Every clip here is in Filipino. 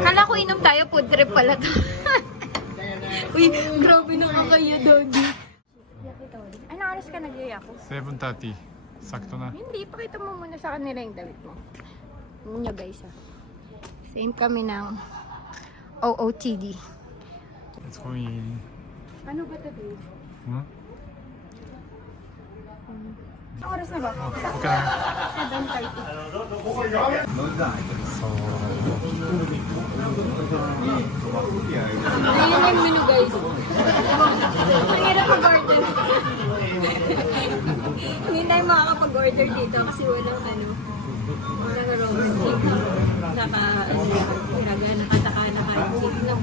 Kala ko inom tayo, food trip pala to. Uy, grabe naman kayo, Doggy. Ano oras ka nag-yayako? 7:30. Sakto na. Hindi, pakita mo muna sa kanila yung damit mo. Ano nyo guys Same kami ng OOTD. Let's go in. Ano ba ito, babe? Hmm? Ang oras na ba? Okay lang. 7:30. So, Ayun yung menu guys. Ang hirap mag-order. Hindi tayo makakapag-order dito kasi walang Robert chicken. Nakataka-seat, no?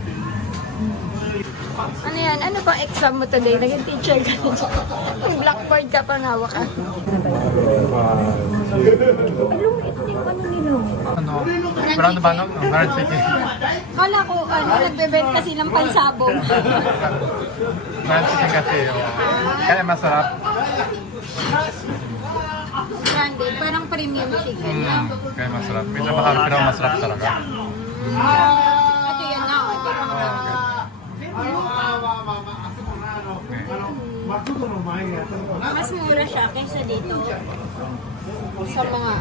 Ano yan? Ano bang exam mo today? Naging teacher ka na dyan. May blackboard ka pang hawak ka. Lungit yung ano nila. ano? Brand ba no? Brand chicken. Kala ko, nagbebenta silang pansabong. Brand chicken kasi. Kaya masarap. Branded, parang premium chicken. No? Kaya masarap. Medyo mahal pero masarap talaga. Ito yan na. Mas mura siya kaysa dito sa mga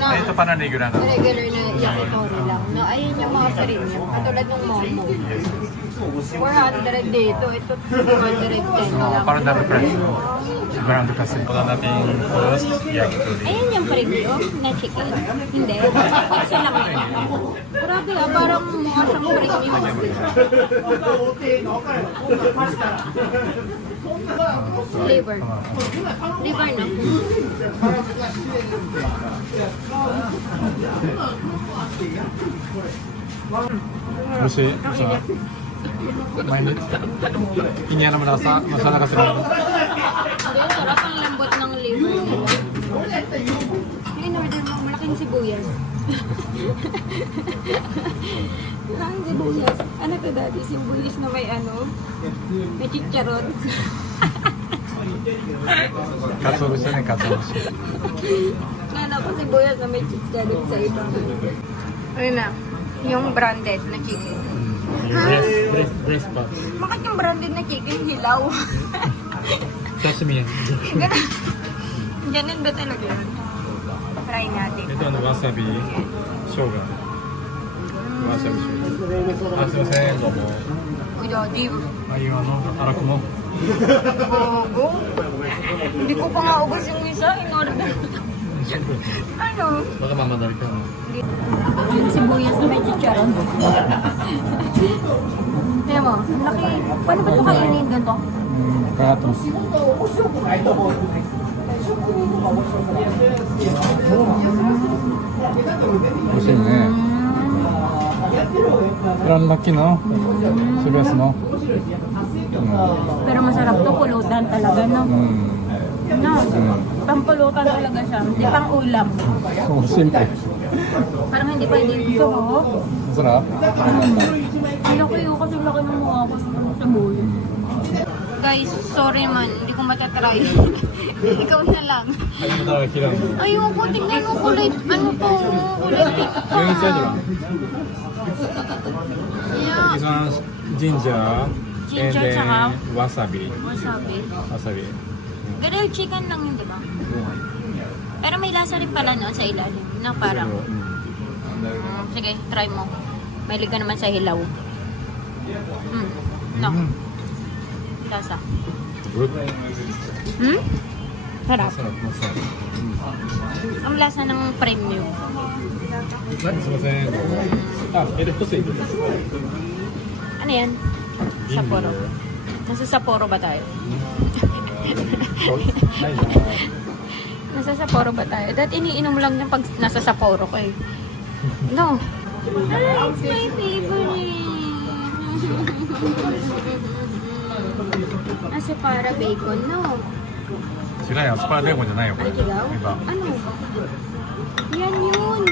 na Ito pa na regular na. regular na yakitori lang. No, ayun yung mga premium. Katulad ng Momo. 400 dito. Ito 210 lang. Parang double price. Brand kasi. Pala natin first yakitori. Ayun yung premium na chicken. Hindi. Isa lang yun. Grabe parang mukha siyang premium. Liver. Liver no? Kasi sa mainit. Inya naman nasa masala kasi naman. Hindi, sarap ang lambot ng liver nila. In-order mo, malaking sibuyas. Malaking sibuyas. Ano to daddy? Sibuyas na may may chicharon. Katsuobushi na katsuobushi. Ano pa sibuyas na may chicharon sa ibang. Ayun na, yung branded na chicken. Breast pa. Bakit yung branded na chicken hilaw? Sashimi yan. Ganun ba talaga yun? Try natin. Ito wasabi, shoga. Wasabi shoga. Ah, sumimasen. Domo. Uy, daddy. Ayun arak mo. Gogo? Hindi ko pa nga ubos yung isa. In-order. Ano? Baka mamadali ka. Sibuyas na may chicharon. Kaya mo, laki. Paano ba ito kainin ganito? Kaya ito. Gusto niya eh. Parang laki no? Sibuyas no? Pero masarap to, pulutan talaga, no? No, pampulutan talaga siya. Hindi pang ulam. Oh, simple. Parang hindi pwede ito. Masarap. Laki yun kasi laki ng mukha ko sa buhay. Guys, sorry man, hindi ko matatry. Ikaw na lang. Ayun mo talaga kilang. Ayoko, tingnan mo kulay. Ano to? Kulay pink pa. Yung isa dyan. Yeah. This one's ginger. And Ginger tsaka then wasabi. wasabi. Wasabi. Grilled chicken lang yun, di ba? Pero may lasa rin pala no sa ilalim. Na parang, sige, try mo. Mahilig ka naman sa hilaw. No. Lasa. Good. Harap. Masarap, masarap. Ang lasa ng premium. Sumimasen. Ah, ito po siya. Ano yan? Sapporo. Nasa Sapporo ba tayo? Nasa Sapporo ba tayo? Dahil iniinom lang niya pag nasa Sapporo ko eh. No. Ah, it's my favorite. Kasi para bacon, no? Sila yan, para baconじゃないよこれ。 Ay, kilaw? Iba. Ano? Yan yun.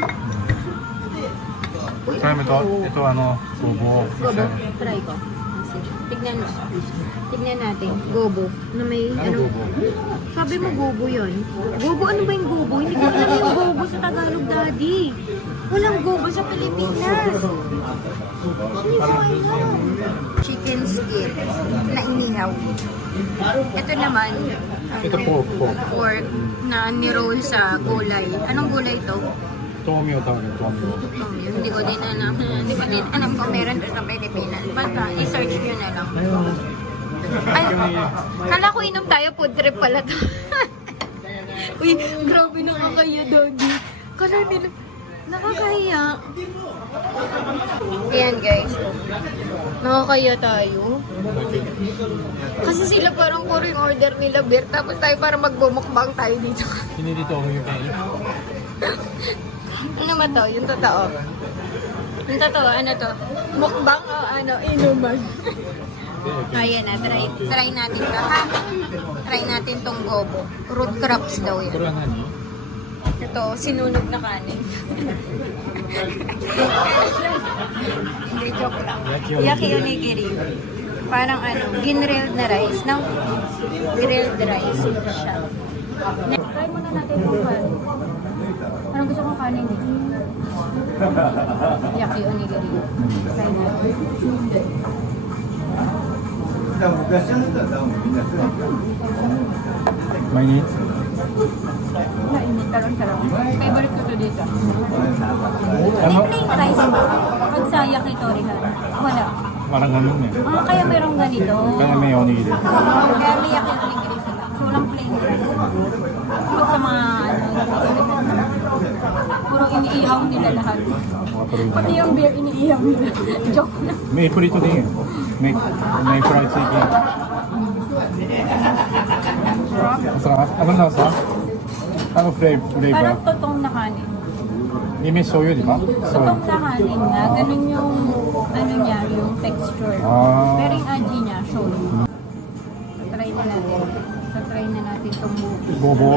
Try mo ito gobo. Gobo. Try ko. Sige. Tignan mo. Tignan natin. Gobo. Na may Gobo? Sabi mo gobo yun. Gobo, ano ba yung gobo? Hindi ko alam yung gobo sa Tagalog, daddy. Walang gobo sa Pilipinas. Hindi ko alam. Chicken skin na inihaw. Ito naman, Ito pork. pork na niroll sa gulay. Anong gulay ito? Tomio tawag ito. Hindi ko din alam. Hindi ko din alam kung meron ito sa Pilipinas. Basta, i-search nyo na lang. Ay, kala ko inom tayo, food trip pala to. Uy, grabe nakakaya, Doggy. Kala nila, nakakaya. Ayan, guys. Nakakaya tayo. Kasi sila parang pouring order nila beer. Tapos tayo parang magbumukbang tayo dito. Hindi dito ako yung kayo. Ano naman to? Yung totoo. Yung totoo, ano to? Mukbang o ano? Inuman. Ayan na, try natin to, ha? Try natin tong gobo. Root crops daw yan. Ito na Ito, sinunog na kanin. Hindi, joke lang. Yaki onigiri. Parang ano, ginrilled na rice. No? Grilled rice siya. Try muna natin kung kanin. Parang gusto kong kanin eh. Yaki onigiri. Try natin. Mainit? Mainit, tarong sarap. Favorite ko to dito. Ano? May plain rice ba? Pag sa yakitorihan. Wala. Parang ganun eh. Kaya mayroong ganito. Kaya may onigiri. Kaya may yakitori sila. So, walang plain rice. Pag sa mga puro iniihaw nila lahat. Pati yung beer iniihaw nila. Joke na. May prito din eh. May fried chicken. Masarap. Ano nasa? Ano flavor? Parang totong na kanin. Hindi may soyo, di ba? Totong na kanin nga. Ganun yung ano niya, yung texture. Ah. Pero yung aji niya, shoyu. Try na natin. Try na natin itong Bobo.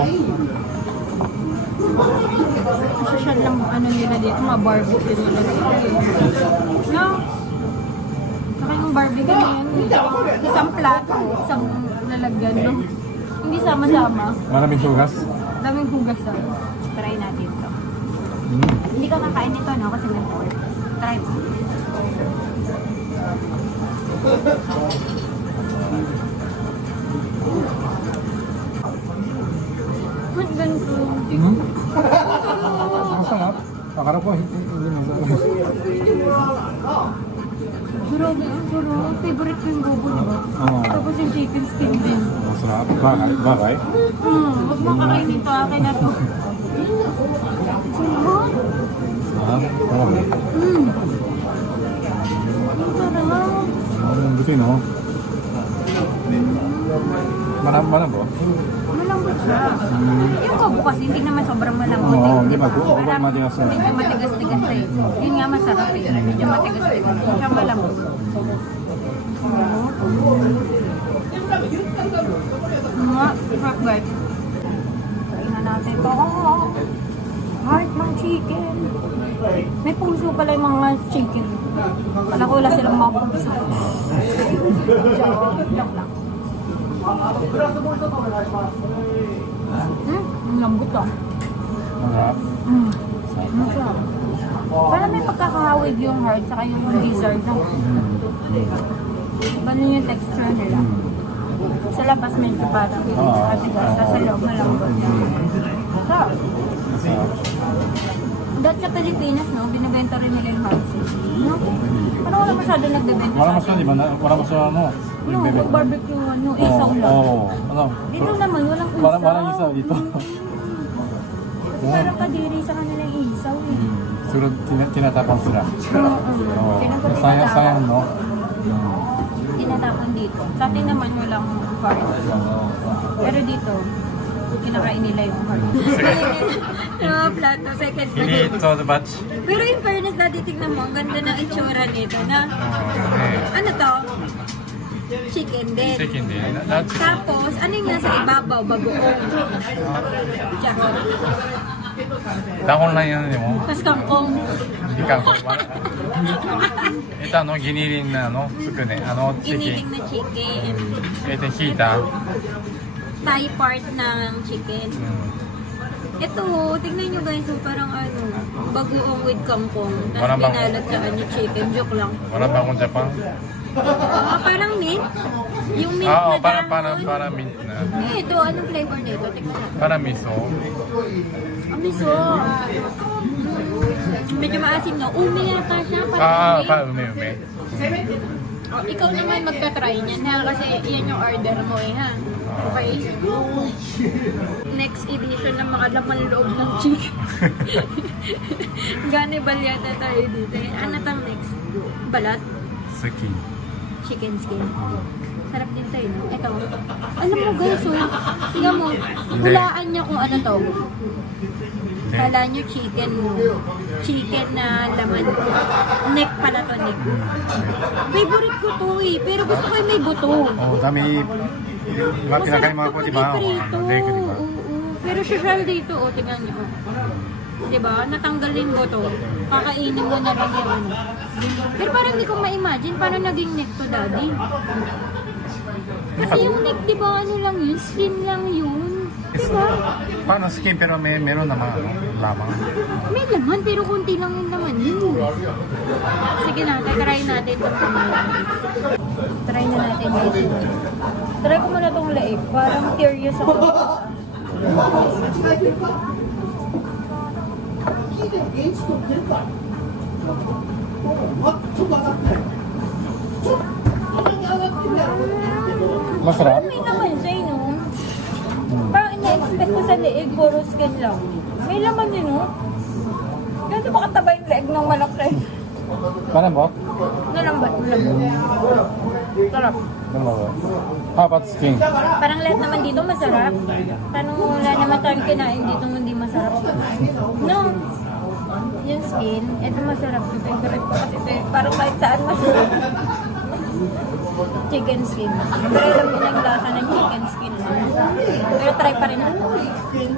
social lang ano nila dito, mga barbecue nila dito. No? Saka yung barbecue na yan, isang plato, isang lalagyan, no? Hindi sama-sama. Maraming sugas. Daming hugas daw. Try natin to. Hindi ka kakain nito, no? Kasi may pork. Try mo. Ba't ganito? Masarap. Akala ko hindi masarap. Grabe, ang sarap. Favorite ko yung bobo, di ba? Oo. Tapos yung chicken skin din. Masarap. Bagay. Huwag mo kakainin to. Akin na to. Sarap. Oo. Ang sarap. Buti no? Manam bro? Malambot siya. Yung bobo kasi hindi naman sobrang malambot. Oo, eh. hindi ba? Parang Matigas na. medyo matigas-tigas eh. Yun nga masarap eh. Medyo matigas-tigas. Siya malambot. Mga sarap guys. Tingnan natin ito. Heart ng chicken. May puso pala yung mga chicken. Wala ko wala silang mga puso. Joke lang. Ang lambot ah. Masarap. Masarap. Parang may pagkakahawig yung heart saka yung lizard na. Ganun yung texture nila. Sa labas medyo parang matigas. Sa loob malambot. Masarap. Dahil sa Pilipinas, no, binibenta rin nila yung heart. No? Parang wala masyado nagbibenta Wala masyado, di ba? Wala masyado ano? No, barbecue, ano, isaw lang. Oo. Ano? Dito naman, walang isaw. Walang isaw dito. Parang kadiri sa kanila yung isaw eh. Siguro tinatapang sila. Oo. Sayang, no? Tinatapon dito. Sa atin naman walang heart. Pero dito, kinakain nila yung heart. Plato, second You need plato. to batch. Pero in fairness, titignan mo, ang ganda ng itsura nito na. Ano to? Chicken din. Chicken din. That's Tapos, ano yung nasa ibabaw? Bagoong. Tsaka. Dahon lang yan mo. Tapos kangkong. Hindi ka ko. Ito giniling naつくね。Giniling chicken. na chicken. Ito hita. Thigh part ng chicken. Ito, tingnan nyo guys, so parang ano, bagoong with kangkong. Wala Tapos bang- binalat sa kanya chicken. Joke lang. Wala ba akong Japan? Parang mint. Yung mint Oo, na para mint na. Ito, anong flavor nito? Tingnan natin. Para miso. Ang miso. Medyo maasim na. Umi yata siya. Para ume. Oh, ikaw naman magta-try niyan ha. Kasi yan yung order mo eh ha. Okay? Next edition ng mga laman loob ng chicken. Ganibal yata tayo dito. Ano tang next? Balat? Skin. Chicken skin. Sarap din tayo, no? Ito. Alam mo guys, oh. Tingnan mo. Hulaan niyo kung ano to. Kala niyo chicken, no? Chicken na laman. Neck pala to, neck. Favorite ko to eh. Pero gusto ko yung may buto. Oh, dami. Diba kinakain mga ko, diba? Prito. Oo. Pero social dito, oh. Tingnan niyo. Diba? Natanggal din buto. Kakainin mo na lang yung ano. Pero parang hindi ko ma-imagine paano naging neck to, daddy. Kasi yung neck, diba, ano lang yun? Skin lang yun. Diba? Paano skin pero meron naman lamang. May laman, pero konti lang yung laman yun. Sige na, try natin itong pamayan. Try na natin guys. Try ko muna itong leeg. Parang curious ako. Masarap? May laman siya, no? Parang ina-expect ko sa leeg, puro skin lang. May laman yun, no? Ganito ba kataba yung leeg ng manok rin? Parang ba? Nalambat, nalambat. Sarap. How about skin? Parang lahat naman dito masarap. Parang wala naman tayong kinain dito hindi masarap. No. Yung skin, ito masarap. Ito yung favorite ko kasi ito parang kahit saan masarap. Chicken skin. Pero alam mo na yung lasa ng chicken skin. Pero try pa rin natin.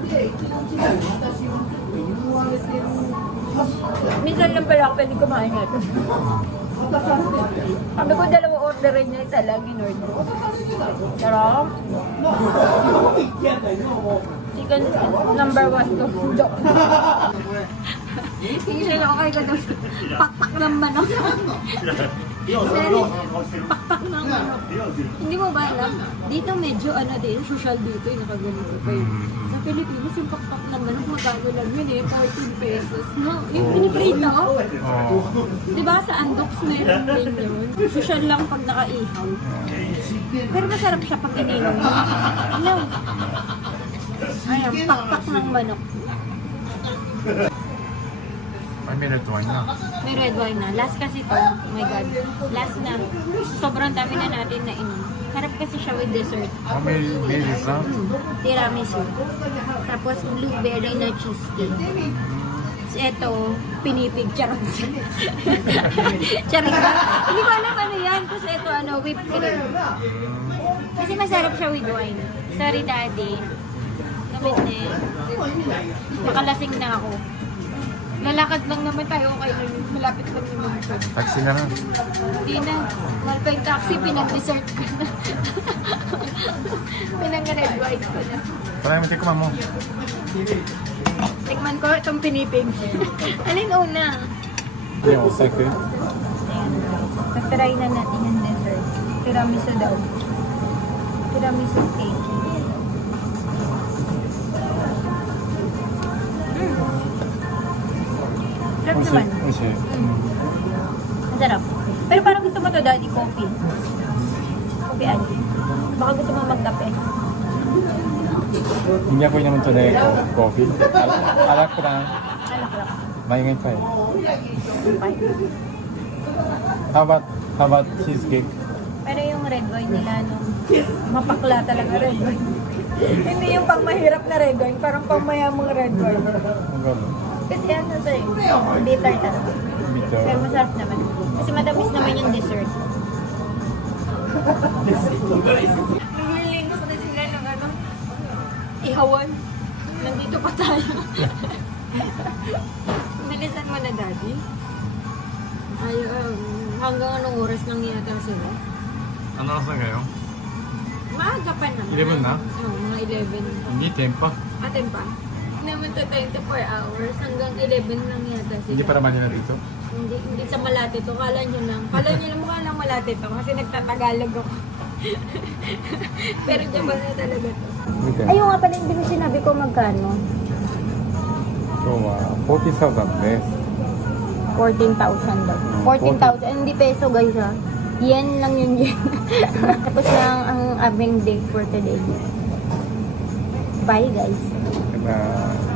Minsan lang pala ako pwede kumain natin. Sabi ko dalawa orderin niya, isa lang in-order. Sarap. Chicken number 1 to. Joke. Sige na okay ka daw. Pakpak ng manok. Pakpak ng manok. Hindi mo ba alam? Dito medyo ano din, social dito yung nakaganito pa yun. Sa Pilipinas yung pakpak ng manok magkano lang yun eh, 14 pesos. No? Yung piniprito. Oh. Diba sa Andox meron din yun? Social lang pag nakaihaw. Pero masarap siya pag ininom. No. Ayan, pakpak ng manok. Ay, may red wine na. May red wine na. Last kasi to. Oh my God. Last na. Sobrang dami na natin na inom. Sarap kasi siya with dessert. Oh, may isa? Tiramisu. Tapos blueberry na cheesecake. Ito, pinipig. Charot. Charot ba? Hindi ko alam ano yan. Tapos ito, whipped cream. Kasi masarap siya with wine. Sorry, daddy. Gamit na yan. Nakalasing na ako. Lalakad lang naman tayo okay lang. Malapit lang naman ito. Taxi na lang. Hindi na. Mahal pa yung taxi, pinag-dessert ko na. Pinag-red white ko na. Parang mo tikman mo. Tikman ko itong pinipig. Alin una? Yung second. Ayan. Pag-try na natin yung dessert. Tiramisu daw. Tiramisu cake. Sarap naman. Masarap. Pero parang gusto mo to, daddy, coffee. Coffee, Adi. Baka gusto mo magkape. Hindi ako naman today coffee. Alak ko na. Alak-lak. Maingay pa eh. Fine. How about cheesecake? Pero yung red wine nila, no, mapakla talaga red wine. Hindi yung pang mahirap na red wine, parang pang mayamang red wine. Ang gano'n. Kasi ano to eh, bitter talaga. Bitter. Pero masarap naman. Kasi matamis naman yung dessert. Hihiling ko na sila ng ano, ihawan. Nandito pa tayo. Bilisan mo na, daddy. Ay, hanggang anong oras lang yata sila? Ano oras na kayo? Maaga pa naman. 11 na? Oo, mga 11. Hindi, 10 pa. Atin pa. naman sa 24 hours. Hanggang 11 lang yata sila. Hindi para Manila dito? Hindi sa Malate to. Kala nyo lang. Kala nyo lang mukha lang Malate to. Kasi nagtatagalog ako. Pero Japan na talaga to. Okay. Ayun nga pala, hindi ko sinabi ko magkano. 今日は40,000です。 14,000 daw. 14,000. Hindi peso guys ha. Yen lang yun yen. Tapos lang ang aming day for today. Bye guys. Bye.